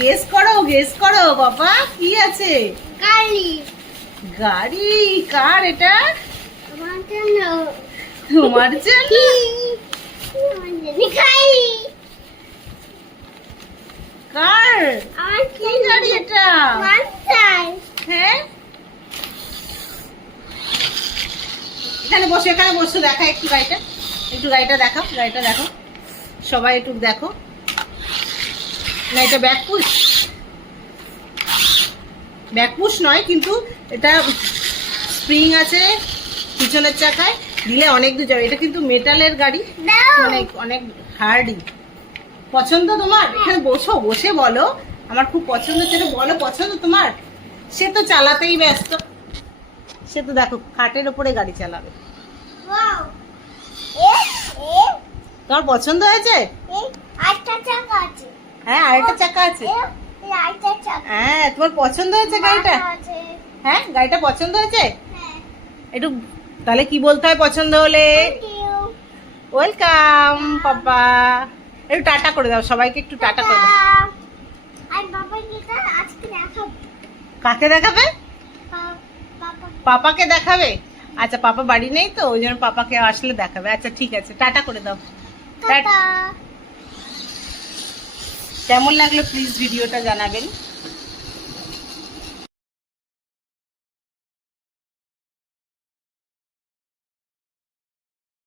Guess করো বাবা, কি আছে? গাড়ি। গাড়ি? কার এটা? আমার জন্য। তোমার জন্য? আমার জন্য গাড়ি। কার? আমার কি গাড়ি এটা? মাস্টার। হ্যাঁ, এখানে বসে দেখা একটু গাড়িটা দেখো সবাই একটু দেখো। না, এটা ব্যাকপুশ নয়, কিন্তু এটা স্প্রিং আছে পিছনের চাকায়, দিলে অনেক দূর যাবে। এটা কিন্তু মেটালের গাড়ি, অনেক হার্ডি। পছন্দ তোমার? এখানে বসে বলো আমার খুব পছন্দ, সেটা বলো পছন্দ তোমার। সে তো চালাতেই ব্যস্ত, সে তো দেখো খাটের উপরে গাড়ি চালাবে। ওয়াও। তোমার পছন্দ হয়েছে? আটটা চাকা আছে। হ্যাঁ, আরেকটা চাকা আছে। আটটা চাকা হ্যাঁ, তোমার পছন্দ হয়েছে গাড়িটা? আছে। হ্যাঁ, গাড়িটা পছন্দ হয়েছে? হ্যাঁ। একটু তাহলে কি বলতে হয় পছন্দ হলে? Thank you. Welcome papa. একটু টাটা করে দাও সবাইকে, একটু টাটা করে দাও। আর বাবা গীতা আজকে দেখাবো। কাকে দেখাবে? বাবা। পাপাকে দেখাবে? আচ্ছা, পাপা বাড়ি নেই তো, ওই জন্য পাপাকে আসলে দেখাবে। আচ্ছা ঠিক আছে, টাটা করে দাও। টাটা। কেমন লাগলো প্লিজ ভিডিওটা জানাবেন।